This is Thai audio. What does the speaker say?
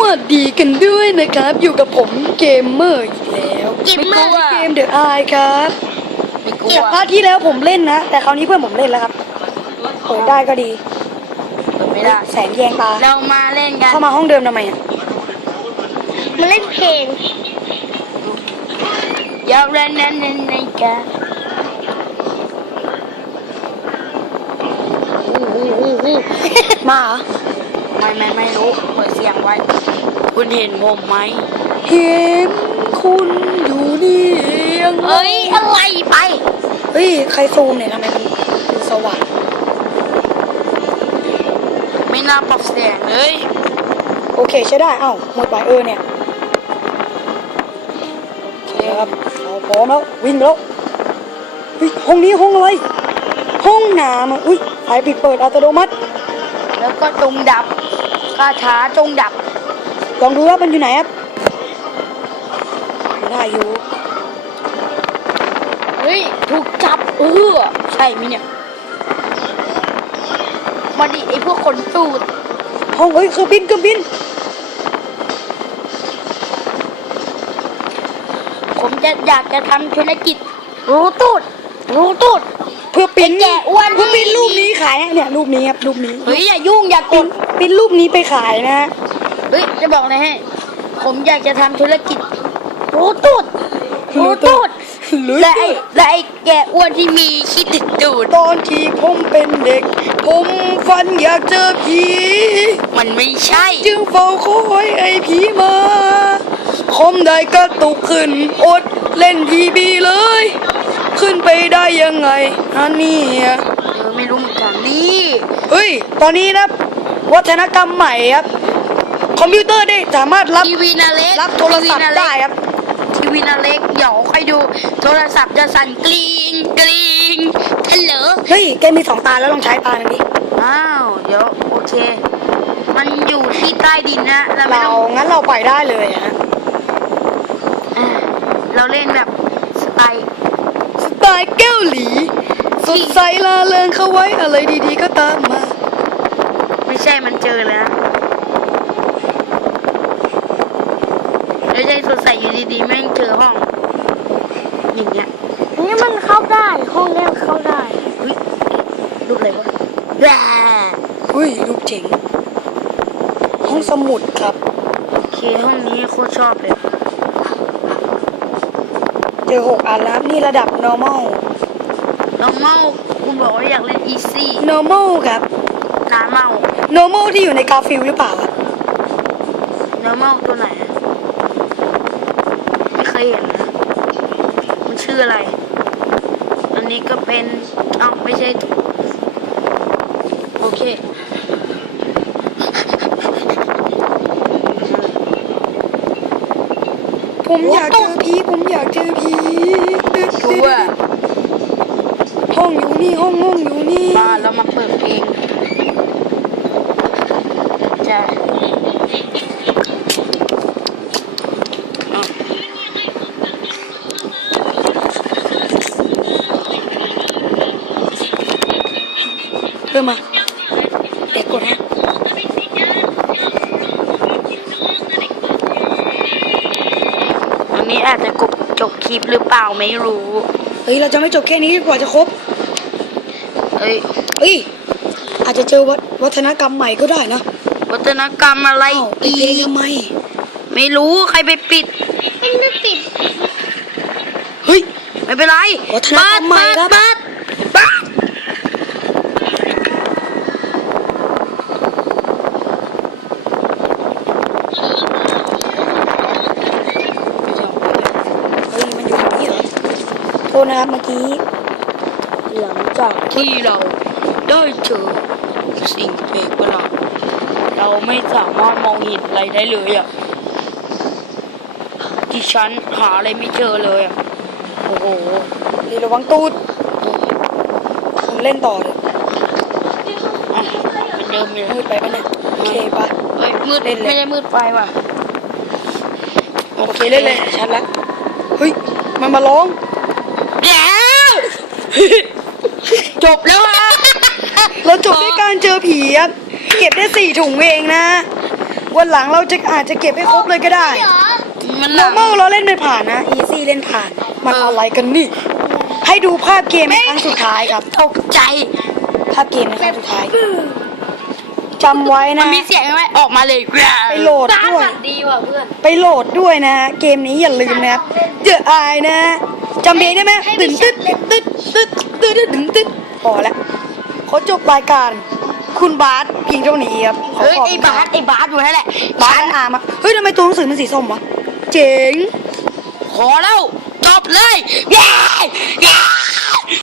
วัสดีกันด้วยนะครับ อยู่กับผมเกมเมอร์อีกแล้วเกมเมอร์เกมเดอะไอครับไม่กลัวจากภาคที่แล้วผมเล่นนะ แต่คราวนี้เพื่อนผมเล่นแล้วครับเปิดได้ก็ดีเปิดไม่ได้แสงแยงตาเรามาเล่นกันเข้ามาห้องเดิมทำไมอะมาเล่นเพลงอยาวเล่นนั่นในในกันมาเหรอ ไม่ไม่ไม่รู้เปิดเสียงไว้ คุณเห็นผมไหม เห็นคุณอยู่นี่ยังเฮ้ย อะไรไป เฮ้ย ใครซูมเนี่ยทำไมมันดูสว่างไม่น่าปรับเสียงเลย โอเคใช้ได้ เอ้าหมดไปเออเนี่ยโอเคครับเราพร้อมแล้ว วิ่งแล้วเฮ้ยห้องนี้ห้องอะไร ห้องน้ำอะอุ้ยไฟปิดเปิดอัตโนมัติ แล้วก็จงดับคาถาจงดับลองดูว่ามันอยู่ไหนครับได้อยู่เฮ้ยถูกจับเออใช่ไหมเนี่ยมาดิไอพวกขนตูดห้องเฮ้ยเครื่องบินเครื่องบิน ผมจะอยากจะทำธุรกิจรู้ตูดรู้ตูด เพื่อปิ้นไอ้แก่อ้วนเพื่อปิ้นที่รูปนี้ขายนะเนี่ยรูปนี้ครับรูปนี้เฮ้ยอย่ายุ่งอย่ากปิ้นดปิ้นรูปนี้ไปขายนะเฮ้ยจะบอกนะฮะผมอยากจะทำธุรกิจรู้ตูดรู้ตูดรู้และตูไอ้ดและไอ้แก่อ้วนที่มีขี้ติดตูด ตอนที่ผมเป็นเด็ก ผมฝันอยากเจอผี มันไม่ใช่ จึงเฝ้าคอยไอ้ผีมาคอมได้กระตุกขึ้น อดเล่นทีบีเลย ขึ้นไปได้ยังไงอันนี้เออไม่รู้เหมือนกันนี่เฮ้ย ตอนนี้นะ วัฒนกรรมใหม่ครับ คอมพิวเตอร์ได้สามารถรับทีวีนาเล็กรับโทรศัพท์ได้ครับทีวีนาเล็กเดี๋ยวค่อยดู โทรศัพท์จะสั่นกรีงกรีงฮัลโหลเฮ้ยแกมีสองตาแล้วลองใช้ตาหนึ่งดิอ้าวเดี๋ยวโอเค มันอยู่ที่ใต้ดินนะเราไม่เราต้องงั้นเราไปได้เลยอะฮะอ่าเราเล่นแบบสไตล์ สไตล์เกาหลี สดใสลาเริงเข้าไว้อะไรดีๆก็ตามมา ไม่ใช่มันเจอแล้วไม่ใช่สดใสอยู่ดีๆแม่งเจอห้อง อย่างเงี้ยนี่มันเข้าได้ห้องนี้มันเข้าได้อุ้ยรูปอะไรวะแร่เฮ้ยรูปเจ๋ง ห้องสมุดครับ โอเคห้องนี้โคตรชอบเลย เจอหกอันแล้วครับนี่ระดับ normal น้องเมาคุณบอกว่าอยากเล่นอีซี่ normal ครับ น้าเมา normal ที่อยู่ในกาฟิลหรือเปล่าครับน้าเมาตัวไหนอะไม่เคยเห็นนะ มันชื่ออะไร อันนี้ก็เป็นอ้าวไม่ใช่ โอเค ผมอยากเจอผีผมอยากเจอผีตึ๊ ดชัตึ๊ดวร์ห้องอยู่นี่ห้องห้องอยู่นี่มาเรามาเปิดเพลงจะอ้าวเริ่มมาเด็กกดฮะอันนี้อาจจะกบ จบคลิปหรือเปล่าไม่รู้ เฮ้ยเราจะไม่จบแค่นี้กว่าจะครบเอ้ยเฮ้ยอาจจะเจอวัฒวัฒนกรรมใหม่ก็ได้นะวัฒนกรรมอะไรเอ้าไปอีเพลงทำไมไม่รู้ใครไปปิดมันไม่ปิดเฮ้ยไม่เป็นไรวัฒนธรรมใหม่ครับ เปิดเปิดเฮ้ยมันอยู่ตรงนี้เหรอโท ษนะครับเมื่อกี้ หลังจากที่เราได้เจอสิ่งแปลกประหลาดเราไม่สามารถมองเห็นอะไรได้เลยอะดิฉันหาอะไรไม่เจอเลยอะโอ้โหนี่ระวังตูดผมเล่นต่อเลยอะเป็นเดิมเลยมืดไปปะเนี่ยโอเคปะเฮ้ยมืดเล่นเลยไม่ได้มืดไฟว่ะโอเคเล่นเลยชัดละเฮ้ยมันมาร้องแล้ว จบแล้วอะเราจบด้วยการเจอผีครับเก็บได้สี่ถุงเองนะ วันหลังเราจะอาจจะเก็บให้ครบเลยก็ได้เหรอมันโนเมอเราเล่นไม่ผ่านนะ อีซี่เล่นผ่าน มันอะไรกันนี่ ให้ดูภาพเกมในครั้งสุดท้ายครับ ตกใจ ภาพเกมในครั้งสุดท้ายจำไว้มันนะมีเสียงไหมออกมาเลยไปโหลดด้วย ดีว่ะเพื่อน ไปโหลดด้วยนะ เกมนี้อย่าลืมนะครับเดอะอายนะ จำเพลงได้ไหมตึ๊ดตึ๊ดตึ๊ดตึ๊ดตึ๊ดตึ๊ดตึ๊ดพอแล้วขอจบรายการ คุณบาสเพียงเท่านี้ครับขอเฮ้ยขอบไอ้บาสไอ้บาสอยู่นั่นแหละบาสอามาเฮ้ยทำไมตัวหนังสือมันสีส้มวะเจ๋ง ขอแล้วจบเลยเย้เย้